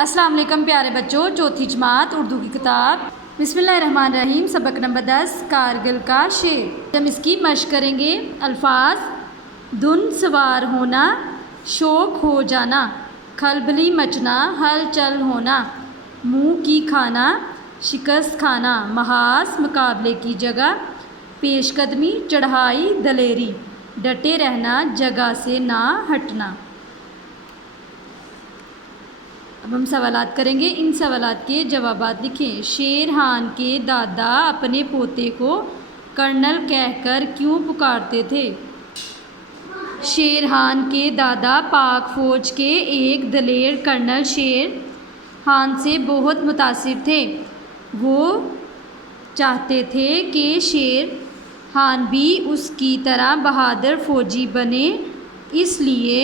السلام علیکم پیارے بچوں، چوتھی جماعت اردو کی کتاب بسم اللہ الرحمن الرحیم سبق نمبر 10 کارگل کا شعر۔ ہم اس کی مشق کریں گے۔ الفاظ: دھن سوار ہونا، شوق ہو جانا، کھلبلی مچنا، ہلچل ہونا، منہ کی کھانا، شکست کھانا، محاذ مقابلے کی جگہ، پیش قدمی چڑھائی دلیری، ڈٹے رہنا، جگہ سے نہ ہٹنا۔ اب ہم سوالات کریں گے، ان سوالات کے جوابات لکھیں۔ شیرحان کے دادا اپنے پوتے کو کرنل کہہ کر کیوں پکارتے تھے؟ شیرحان کے دادا پاک فوج کے ایک دلیر کرنل شیر خان سے بہت متاثر تھے۔ وہ چاہتے تھے کہ شیر خان بھی اس کی طرح بہادر فوجی بنے، اس لیے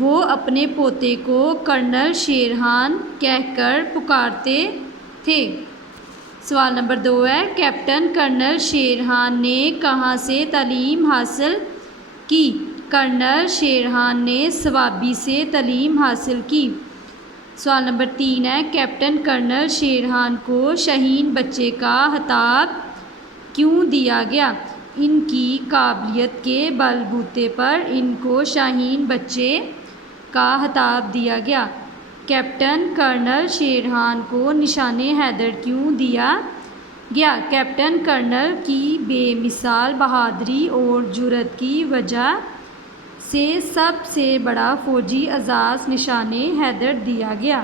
وہ اپنے پوتے کو کرنل شیرخان کہہ کر پکارتے تھے۔ سوال نمبر 2 ہے، کیپٹن کرنل شیرخان نے کہاں سے تعلیم حاصل کی؟ کرنل شیرخان نے صوابی سے تعلیم حاصل کی۔ سوال نمبر 3 ہے، کیپٹن کرنل شیرخان کو شاہین بچے کا خطاب کیوں دیا گیا؟ ان کی قابلیت کے بل بوتے پر ان کو شاہین بچے کا خطاب دیا گیا۔ کیپٹن کرنل شیرخان کو نشان حیدر کیوں دیا گیا؟ کیپٹن کرنل کی بے مثال بہادری اور جرأت کی وجہ سے سب سے بڑا فوجی اعزاز نشان حیدر دیا گیا۔